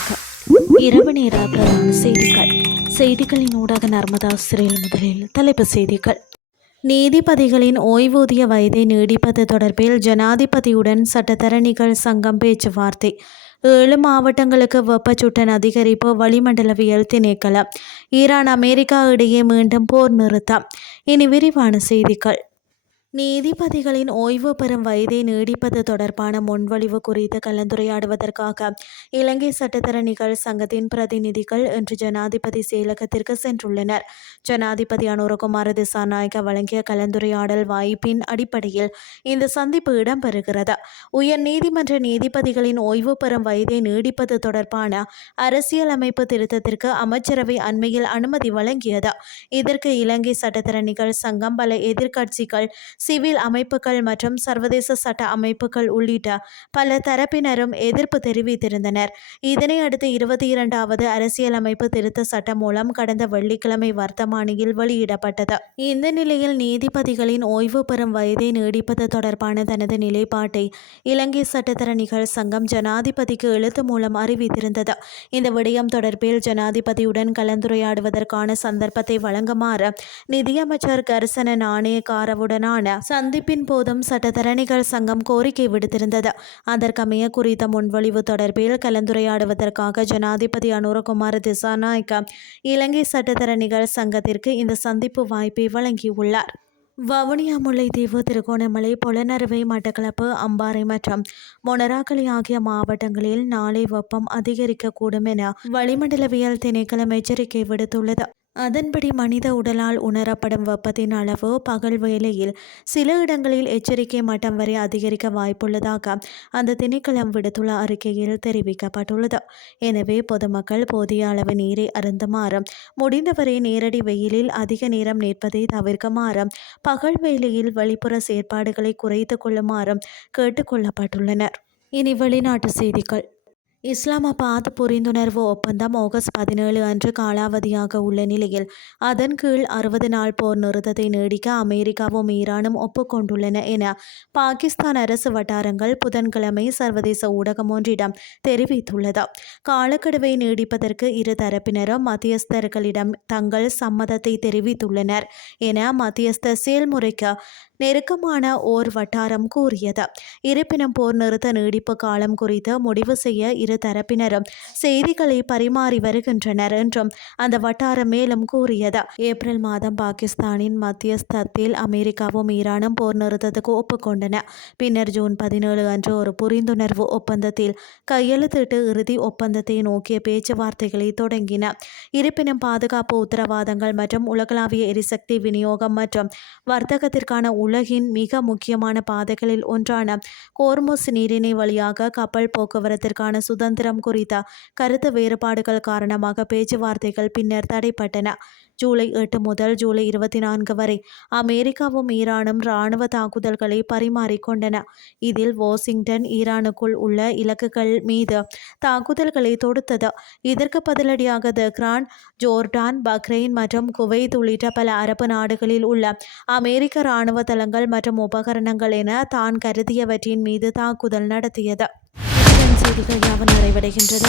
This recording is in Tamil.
வணக்கம். இரவு நேர பிரதான செய்திகளின் ஊடாக நர்மதா சிறையில் முதலில் தலைப்புச் செய்திகள். நீதிபதிகளின் ஓய்வூதிய வயதை நீடிப்பது தொடர்பில் ஜனாதிபதியுடன் சட்டத்தரணிகள் சங்கம் பேச்சுவார்த்தை. 7 மாவட்டங்களுக்கு வெப்பச்சுட்டன் அதிகரிப்பு. வளிமண்டலவியல் திணைக்களம். ஈரான் அமெரிக்கா இடையே மீண்டும் போர் நிறுத்தம். இனி விரிவான செய்திகள். நீதிபதிகளின் ஓய்வு பெறும் வயதை நீடிப்பது தொடர்பான முன்வழிவு குறித்து கலந்துரையாடுவதற்காக இலங்கை சட்டத்தரணிகள் சங்கத்தின் பிரதிநிதிகள் இன்று ஜனாதிபதி செயலகத்திற்கு சென்றுள்ளனர். ஜனாதிபதி அனுரகுமார திசாநாயக்க வழங்கிய கலந்துரையாடல் வாய்ப்பின் அடிப்படையில் இந்த சந்திப்பு இடம்பெறுகிறது. உயர் நீதிமன்ற நீதிபதிகளின் ஓய்வு பெறும் வயதை நீடிப்பது தொடர்பான அரசியலமைப்பு திருத்தத்திற்கு அமைச்சரவை அண்மையில் அனுமதி வழங்கியது. இதற்கு இலங்கை சட்டத்தரணிகள் சங்கம், பல எதிர்க்கட்சிகள், சிவில் அமைப்புகள் மற்றும் சர்வதேச சட்ட அமைப்புகள் உள்ளிட்ட பல தரப்பினரும் எதிர்ப்பு தெரிவித்திருந்தனர். இதனை அடுத்து 22வது அரசியலமைப்பு திருத்த சட்டம் மூலம் கடந்த வெள்ளிக்கிழமை வர்த்தமானியில் வெளியிடப்பட்டது. இந்த நிலையில் நீதிபதிகளின் ஓய்வு பெறும் வயதை நீடிப்பது தொடர்பான தனது நிலைப்பாட்டை இலங்கை சட்டத்தரணிகள் சங்கம் ஜனாதிபதிக்கு எழுத்து மூலம் அறிவித்திருந்தது. இந்த விடயம் தொடர்பில் ஜனாதிபதியுடன் கலந்துரையாடுவதற்கான சந்தர்ப்பத்தை வழங்குமாறு நிதியமைச்சர் கர்சன நாணயக்காரவுடனான சந்திப்பின் போதும் சட்டத்தரணிகள் சங்கம் கோரிக்கை விடுத்திருந்தது. அதற்கமைய குறித்த முன்வழிவு தொடர்பில் கலந்துரையாடுவதற்காக ஜனாதிபதி அனுரகுமார திசாநாயக்க இலங்கை சட்டத்தரணிகள் சங்கத்திற்கு இந்த சந்திப்பு வாய்ப்பை வழங்கியுள்ளார். வவுனியா, முல்லைத்தீவு, திருகோணமலை, பொலனறுவை, மட்டக்களப்பு, அம்பாறை மற்றும் மொனராகலை ஆகிய மாவட்டங்களில் நாளை வெப்பம் அதிகரிக்கக்கூடும் என வளிமண்டலவியல் திணைக்களம் எச்சரிக்கை விடுத்துள்ளது. அதன்படி மனித உடலால் உணரப்படும் வெப்பத்தின் அளவு பகல் வேளையில் சில இடங்களில் எச்சரிக்கை மட்டம் வரை அதிகரிக்க வாய்ப்புள்ளதாக அந்த திணைக்களம் விடுத்துள்ள அறிக்கையில் தெரிவிக்கப்பட்டுள்ளது. எனவே பொதுமக்கள் போதிய அளவு நீரை அருந்துமாறும், முடிந்தவரை நேரடி வெயிலில் அதிக நேரம் நிற்பதை தவிர்க்குமாறும், பகல் வேளையில் வெளிப்புற செயற்பாடுகளை குறைத்து கொள்ளுமாறும் கேட்டுக்கொள்ளப்பட்டுள்ளனர். இனி வெளிநாட்டு செய்திகள். இஸ்லாமாபாத் புரிந்துணர்வு ஒப்பந்தம் ஆகஸ்ட் 17 அன்று காலாவதியாக உள்ள நிலையில் அதன் கீழ் 60 நாள் போர் நிறுத்தத்தை நீடிக்க அமெரிக்காவும் ஈரானும் ஒப்புக்கொண்டுள்ளன என பாகிஸ்தான் அரசு வட்டாரங்கள் புதன்கிழமை சர்வதேச ஊடகம் ஒன்றிடம் தெரிவித்துள்ளது. காலக்கெடுவை நீடிப்பதற்கு இரு தரப்பினரும் மத்தியஸ்தர்களிடம் தங்கள் சம்மதத்தை தெரிவித்துள்ளனர் என மத்தியஸ்த செயல்முறைக்கு நெருக்கமான ஓர் வட்டாரம் கூறியது. இருப்பினும் போர் நிறுத்த நீடிப்பு காலம் குறித்து முடிவு செய்ய இரு தரப்பினரும் செய்திகளை பரிமாறி வருகின்றனர் என்றும் அந்த வட்டாரம் மேலும் கூறியது. ஏப்ரல் மாதம் பாகிஸ்தானின் மத்தியஸ்தத்தில் அமெரிக்காவும் ஈரானும் போர் நிறுத்தத்துக்கு ஒப்புக்கொண்டன. பின்னர் ஜூன் 17 அன்று ஒரு புரிந்துணர்வு ஒப்பந்தத்தில் கையெழுத்திட்டு இறுதி ஒப்பந்தத்தை நோக்கிய பேச்சுவார்த்தைகளை தொடங்கின. இருப்பினும் பாதுகாப்பு உத்தரவாதங்கள் மற்றும் உலகளாவிய எரிசக்தி விநியோகம் மற்றும் வர்த்தகத்திற்கான உலகின் மிக முக்கியமான பாதைகளில் ஒன்றான கோர்முஸ் நீரிணை வழியாக கப்பல் போக்குவரத்திற்கான சுதந்திரம் குறித்த கருத்து வேறுபாடுகள் காரணமாக பேச்சுவார்த்தைகள் பின்னர் தடைப்பட்டன. ஜூலை 8 முதல் ஜூலை 24 வரை அமெரிக்காவும் ஈரானும் இராணுவ தாக்குதல்களை பரிமாறிக்கொண்டன. இதில் வாஷிங்டன் ஈரானுக்குள் உள்ள இலக்குகள் மீது தாக்குதல்களை தொடுத்தது. இதற்கு பதிலடியாக தெஹ்ரான், ஜோர்டான், பஹ்ரைன் மற்றும் குவைத் உள்ளிட்ட பல அரபு நாடுகளில் உள்ள அமெரிக்க இராணுவ தளங்கள் மற்றும் உபகரணங்கள் என தான் கருதியவற்றின் மீது தாக்குதல் நடத்தியது. செய்திகள் யாவும் நிறைவடைகின்றது.